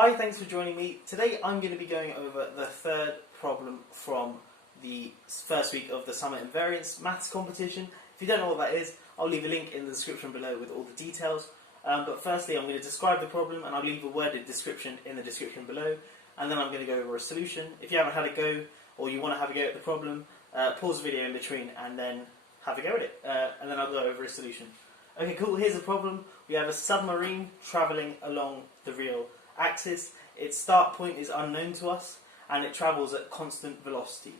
Hi, thanks for joining me. Today I'm going to be going over the third problem from the first week of the Summer Invariants maths competition. If you don't know what that is, I'll leave a link in the description below with all the details. But firstly, I'm going to describe the problem and I'll leave a worded description in the description below. And then I'm going to go over a solution. If you haven't had a go or you want to have a go at the problem, pause the video in between and then have a go at it. And then I'll go over a solution. Okay, cool. Here's the problem. We have a submarine travelling along the real axis. Its start point is unknown to us and it travels at constant velocity.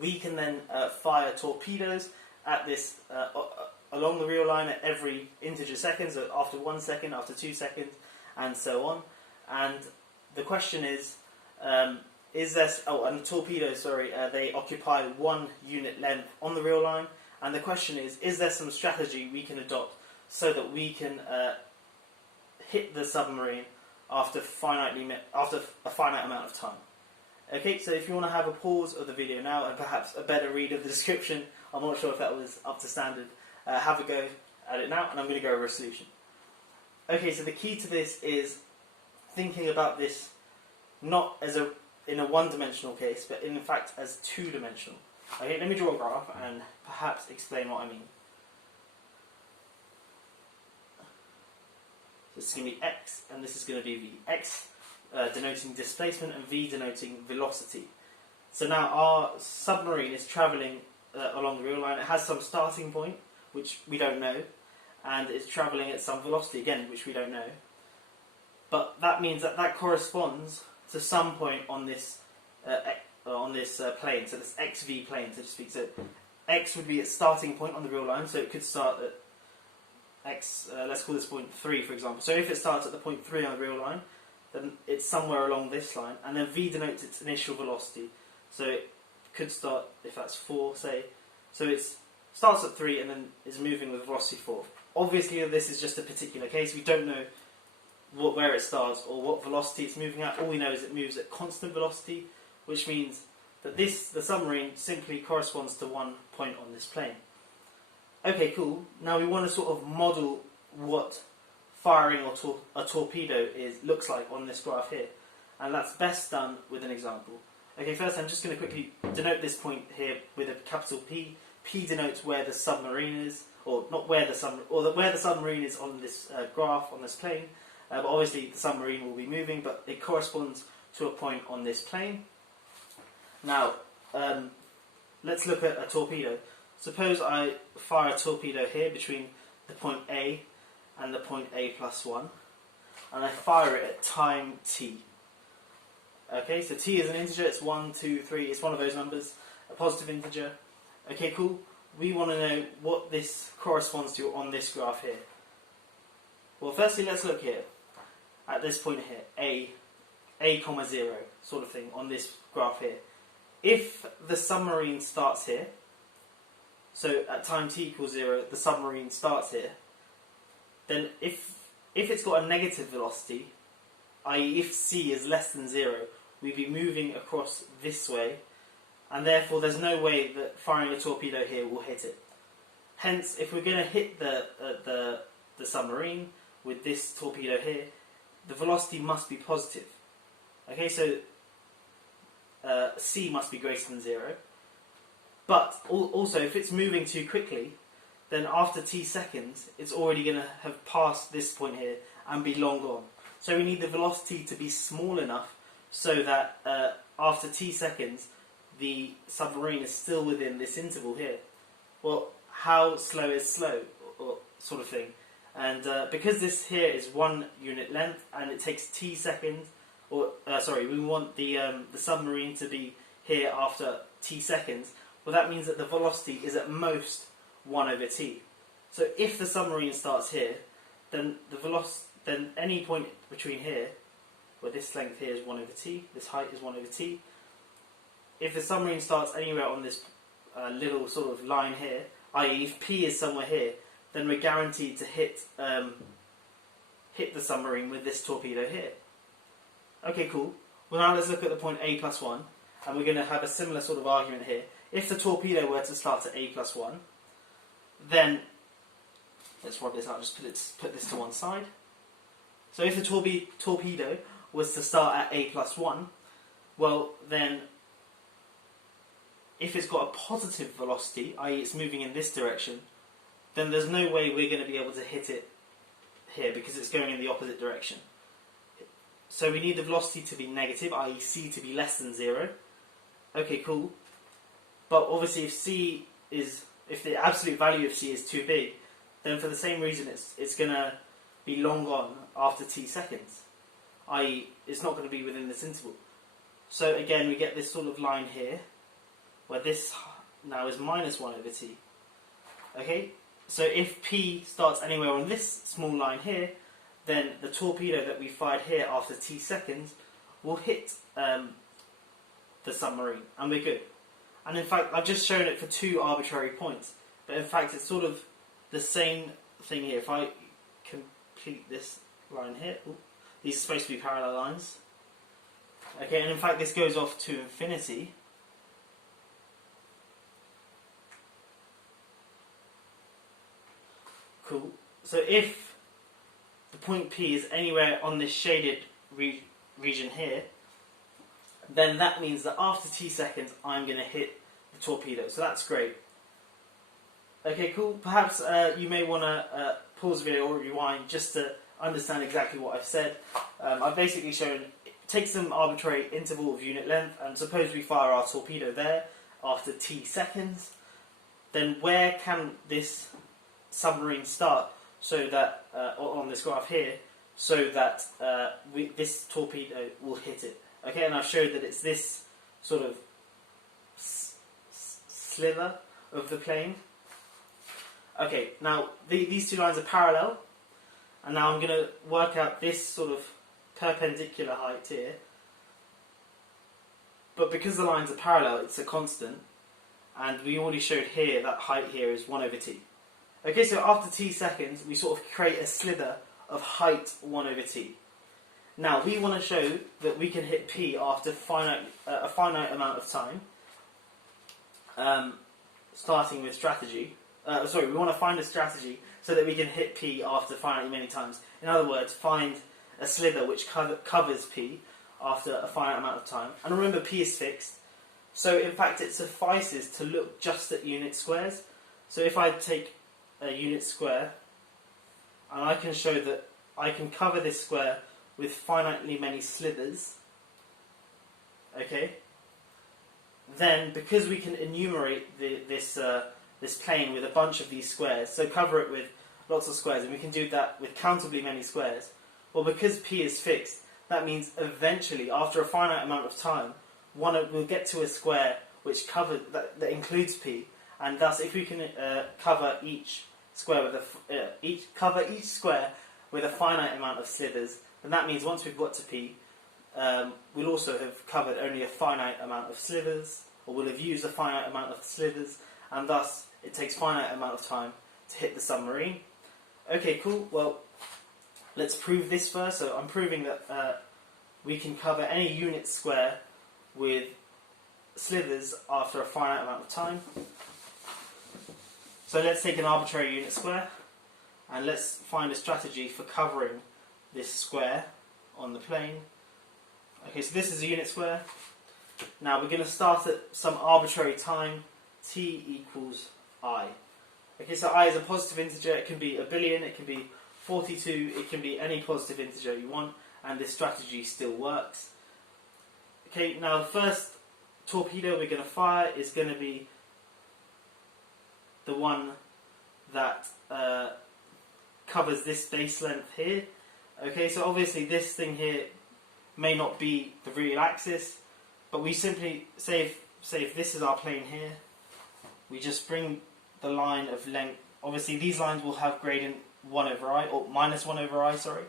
We can then fire torpedoes at this along the real line at every integer second, so after 1 second, after 2 seconds, and so on. And the question is there, and torpedoes, they occupy 1 unit length on the real line, and the question is there some strategy we can adopt so that we can hit the submarine after a finite amount of time? Okay, so if you want to have a pause of the video now and perhaps a better read of the description, I'm not sure if that was up to standard, have a go at it now and I'm going to go over a solution. Okay, so the key to this is thinking about this not as in a one-dimensional case, but in fact as two-dimensional. Okay, let me draw a graph and perhaps explain what I mean. This is going to be x, and this is going to be v. X denoting displacement and v denoting velocity. So now our submarine is travelling along the real line. It has some starting point, which we don't know, and it's travelling at some velocity, again, which we don't know. But that means that corresponds to some point on this plane, so this xv plane, so to speak. So x would be its starting point on the real line, so it could start at x, let's call this point 3 for example. So if it starts at the point 3 on the real line, then it's somewhere along this line, and then v denotes its initial velocity. So it could start, if that's 4 say, so it starts at 3 and then is moving with velocity 4. Obviously this is just a particular case, we don't know where it starts or what velocity it's moving at. All we know is it moves at constant velocity, which means that the submarine simply corresponds to 1 point on this plane. Okay, cool. Now we want to sort of model what firing a torpedo looks like on this graph here, and that's best done with an example. Okay, first I'm just going to quickly denote this point here with a capital P. P denotes where the submarine is, or not where the where the submarine is on this graph on this plane. But obviously the submarine will be moving, but it corresponds to a point on this plane. Now let's look at a torpedo. Suppose I fire a torpedo here between the point A and the point A plus 1, and I fire it at time t. Okay, so t is an integer, it's 1, 2, 3, it's one of those numbers, a positive integer. Okay, cool. We want to know what this corresponds to on this graph here. Well, firstly, let's look here at this point here, a comma 0 sort of thing on this graph here. If the submarine starts here, so at time t equals 0, the submarine starts here, then if it's got a negative velocity, i.e. if c is less than 0, we'd be moving across this way, and therefore there's no way that firing a torpedo here will hit it. Hence, if we're going to hit the submarine with this torpedo here, the velocity must be positive. Okay, so c must be greater than 0. But also, if it's moving too quickly, then after t seconds, it's already going to have passed this point here and be long gone. So we need the velocity to be small enough so that after t seconds, the submarine is still within this interval here. Well, how slow is slow, or sort of thing. And because this here is 1 unit length and it takes t seconds, or we want the submarine to be here after t seconds. Well, that means that the velocity is at most 1 over t. So if the submarine starts here, then then any point between here, where this length here is 1 over t, this height is 1 over t. If the submarine starts anywhere on this little sort of line here, i.e. if p is somewhere here, then we're guaranteed to hit the submarine with this torpedo here. Okay, cool. Well, now let's look at the point A plus 1, and we're going to have a similar sort of argument here. If the torpedo were to start at A plus 1, then let's rub this out, just put this to one side. So if the torpedo was to start at a plus 1, well then, if it's got a positive velocity, i.e. it's moving in this direction, then there's no way we're going to be able to hit it here because it's going in the opposite direction. So we need the velocity to be negative, i.e. c to be less than 0. Okay, cool. But obviously if the absolute value of c is too big, then for the same reason it's going to be long gone after t seconds, i.e. it's not going to be within this interval. So again we get this sort of line here, where this now is minus 1 over t. Okay, so if p starts anywhere on this small line here, then the torpedo that we fired here after t seconds will hit the submarine, and we're good. And in fact, I've just shown it for 2 arbitrary points, but in fact it's sort of the same thing here. If I complete this line here, these are supposed to be parallel lines. Okay, and in fact this goes off to infinity. Cool. So if the point P is anywhere on this shaded region here, then that means that after t seconds I'm going to hit the torpedo. So that's great. Okay, cool. Perhaps you may want to pause the video or rewind just to understand exactly what I've said. I've basically shown, take some arbitrary interval of unit length, and suppose we fire our torpedo there after t seconds, then where can this submarine start so that, on this graph here, so that this torpedo will hit it. Okay, and I've showed that it's this sort of sliver of the plane. Okay, now these 2 lines are parallel, and now I'm going to work out this sort of perpendicular height here. But because the lines are parallel, it's a constant, and we already showed here that height here is 1 over t. Okay, so after t seconds, we sort of create a slither of height 1 over t. Now, we want to show that we can hit P after a finite amount of time, starting with strategy. We want to find a strategy so that we can hit P after finitely many times. In other words, find a slither which covers P after a finite amount of time. And remember, P is fixed. So, in fact, it suffices to look just at unit squares. So if I take a unit square, and I can show that I can cover this square with finitely many slithers, okay, then because we can enumerate this plane with a bunch of these squares, so cover it with lots of squares, and we can do that with countably many squares, well, because P is fixed, that means eventually, after a finite amount of time, we'll get to a square which that includes P, and thus if we can cover each square with a finite amount of slithers, then that means once we've got to P, we'll also have covered only a finite amount of slithers, or we'll have used a finite amount of slithers, and thus it takes finite amount of time to hit the submarine. Okay, cool. Well, let's prove this first. So I'm proving that we can cover any unit square with slithers after a finite amount of time. So let's take an arbitrary unit square, and let's find a strategy for covering this square on the plane. Okay, so this is a unit square. Now we're going to start at some arbitrary time, t equals I. Okay, so I is a positive integer. It can be a billion, it can be 42, it can be any positive integer you want, and this strategy still works. Okay, now the first torpedo we're going to fire is going to be the one that covers this base length here. Okay, so obviously this thing here may not be the real axis, but we simply say if this is our plane here, we just bring the line of length. Obviously these lines will have gradient 1 over I, or minus 1 over I, sorry.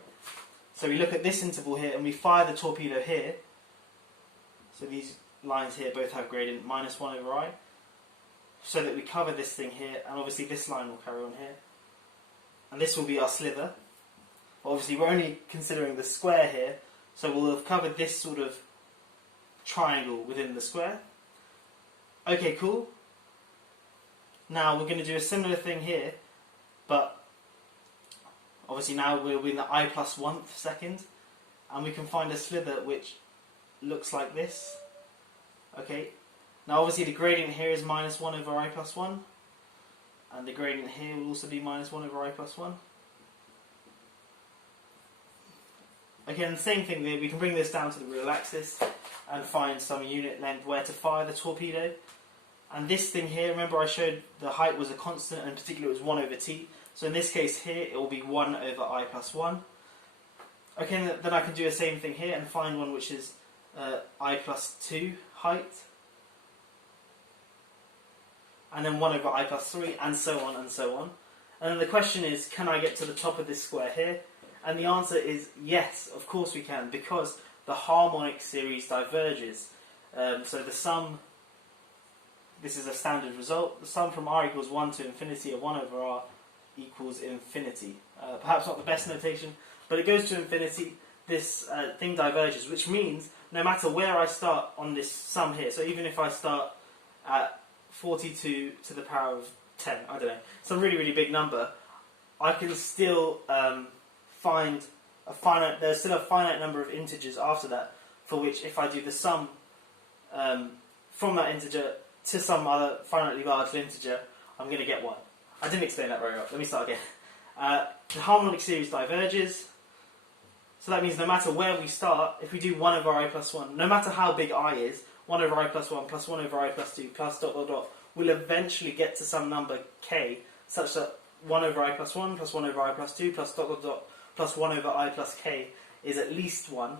So we look at this interval here and we fire the torpedo here. So these lines here both have gradient minus 1 over I, so that we cover this thing here, and obviously this line will carry on here. And this will be our slither. Obviously we're only considering the square here, so we'll have covered this sort of triangle within the square. Okay, cool. Now we're going to do a similar thing here, but obviously now we're in the I plus 1th second. and we can find a slither which looks like this. Okay, now obviously the gradient here is minus 1 over I plus 1, and the gradient here will also be minus 1 over I plus 1. Again, the same thing there, we can bring this down to the real axis and find some unit length where to fire the torpedo. And this thing here, remember I showed the height was a constant, and in particular it was 1 over t. So in this case here, it will be 1 over I plus 1. Okay, then I can do the same thing here and find one which is I plus 2 height. And then 1 over I plus 3, and so on and so on. And then the question is, can I get to the top of this square here? And the answer is yes, of course we can, because the harmonic series diverges. So the sum, this is a standard result, the sum from r equals 1 to infinity of 1 over r equals infinity. Perhaps not the best notation, but it goes to infinity. This thing diverges, which means no matter where I start on this sum here, so even if I start at 42 to the power of 10, I don't know, some really, really big number, I can still find a finite, there's still a finite number of integers after that, for which if I do the sum from that integer to some other finitely large integer, I'm going to get 1. I didn't explain that very well. Let me start again. The harmonic series diverges, so that means no matter where we start, if we do 1 over I plus 1, no matter how big I is, 1 over I plus 1 plus 1 over I plus 2 plus dot dot dot, we'll eventually get to some number k, such that 1 over I plus 1 plus 1 over I plus 2 plus dot dot dot plus 1 over I plus k is at least 1,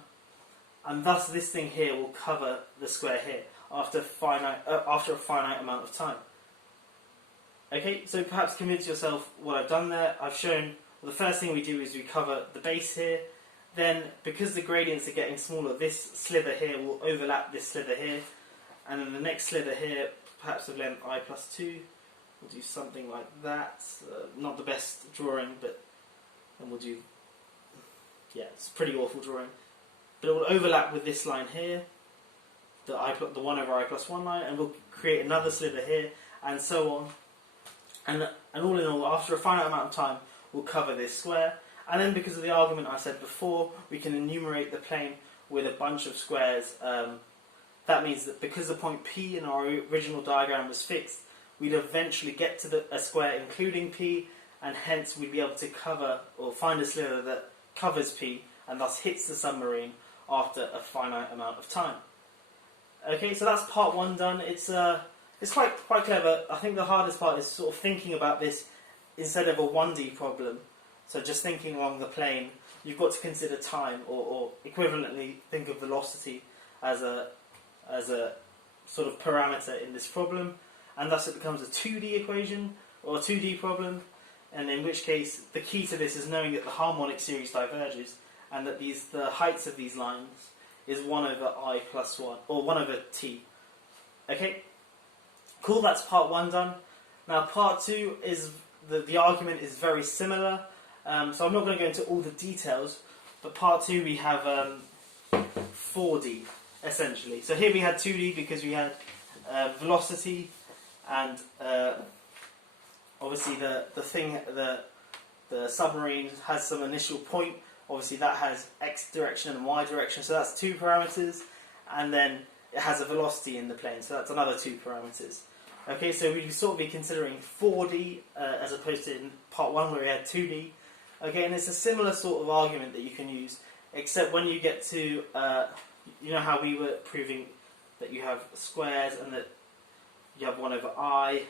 and thus this thing here will cover the square here after a finite amount of time. Okay, so perhaps convince yourself what I've done there. I've shown, well, the first thing we do is we cover the base here. Then, because the gradients are getting smaller, this slither here will overlap this slither here. And then the next slither here, perhaps of length I plus 2, we'll do something like that. Not the best drawing, but then we'll do, yeah, it's a pretty awful drawing. But it will overlap with this line here, the 1 over I plus 1 line, and we'll create another slither here, and so on. And all in all, after a finite amount of time, we'll cover this square. And then because of the argument I said before, we can enumerate the plane with a bunch of squares. That means that because the point P in our original diagram was fixed, we'd eventually get to a square including P, and hence we'd be able to cover or find a slither that covers P and thus hits the submarine after a finite amount of time. Okay, so that's part 1 done. It's quite clever. I think the hardest part is sort of thinking about this instead of a 1D problem. So just thinking along the plane, you've got to consider time, or equivalently think of velocity as a sort of parameter in this problem, and thus it becomes a 2D equation or a 2D problem. And in which case, the key to this is knowing that the harmonic series diverges, and that the heights of these lines is 1 over I plus 1, or 1 over t. Okay, cool. That's part 1 done. Now part 2 is the argument is very similar. So I'm not going to go into all the details, but part 2 we have 4D essentially. So here we had 2D because we had velocity, and obviously the submarine has some initial point. Obviously that has x direction and y direction, so that's 2 parameters, and then it has a velocity in the plane, so that's another 2 parameters. Okay, so we sort of be considering 4D as opposed to in part 1 where we had 2D. Okay, and it's a similar sort of argument that you can use, except when you get to, you know how we were proving that you have squares and that you have 1 over I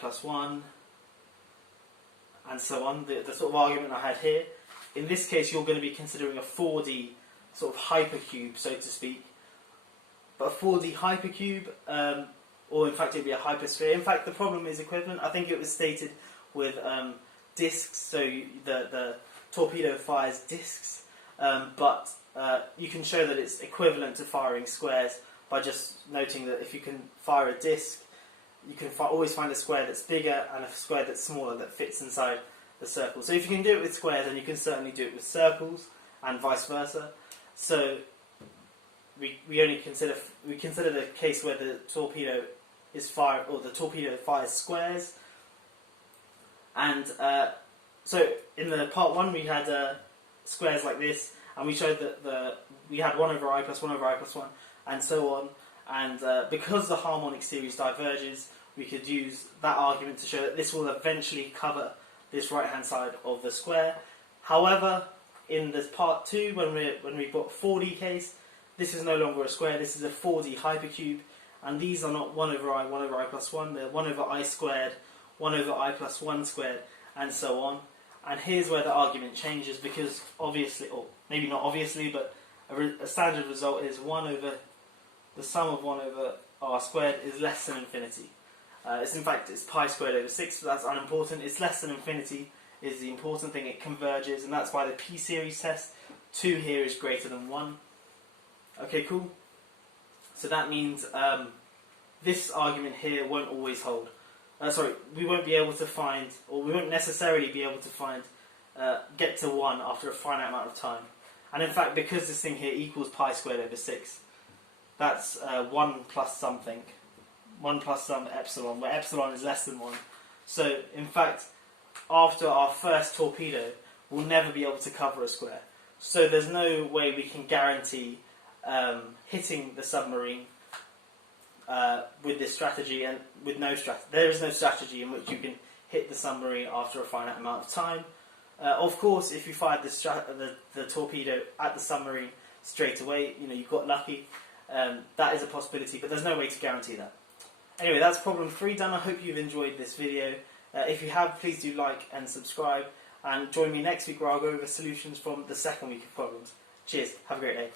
plus 1, and so on, the sort of argument I had here. In this case, you're going to be considering a 4D sort of hypercube, so to speak. But a 4D hypercube, or in fact it would be a hypersphere. In fact, the problem is equivalent. I think it was stated with discs, so the torpedo fires discs, but you can show that it's equivalent to firing squares by just noting that if you can fire a disc, you can always find a square that's bigger and a square that's smaller that fits inside the circle. So if you can do it with squares, then you can certainly do it with circles, and vice versa. So we only consider the case where the torpedo is fired, or the torpedo fires squares. And so in the part 1 we had squares like this, and we showed that we had 1 over I plus 1 over I plus 1, and so on. And because the harmonic series diverges, we could use that argument to show that this will eventually cover this right-hand side of the square. However, in this part 2, when we've got 4D case, this is no longer a square, this is a 4D hypercube, and these are not 1 over I plus 1, they're 1 over I squared, 1 over I plus 1 squared, and so on. And here's where the argument changes, because obviously, or maybe not obviously, but a standard result is 1 over the sum of 1 over r squared is less than infinity. In fact, it's pi squared over 6, so that's unimportant. It's less than infinity is the important thing, it converges, and that's why the p-series test, 2 here is greater than 1. Okay, cool. So that means this argument here won't always hold. We won't be able to find, or we won't necessarily be able to find, get to 1 after a finite amount of time. And in fact, because this thing here equals pi squared over 6, that's 1 plus something. 1 plus some epsilon, where epsilon is less than 1. So, in fact, after our first torpedo, we'll never be able to cover a square. So there's no way we can guarantee hitting the submarine with this strategy, and with no strategy. There is no strategy in which you can hit the submarine after a finite amount of time. Of course, if you fired the torpedo at the submarine straight away, you got lucky. That is a possibility, but there's no way to guarantee that. Anyway, that's problem 3 done. I hope you've enjoyed this video. If you have, please do like and subscribe, and join me next week where I'll go over solutions from the second week of problems. Cheers, have a great day.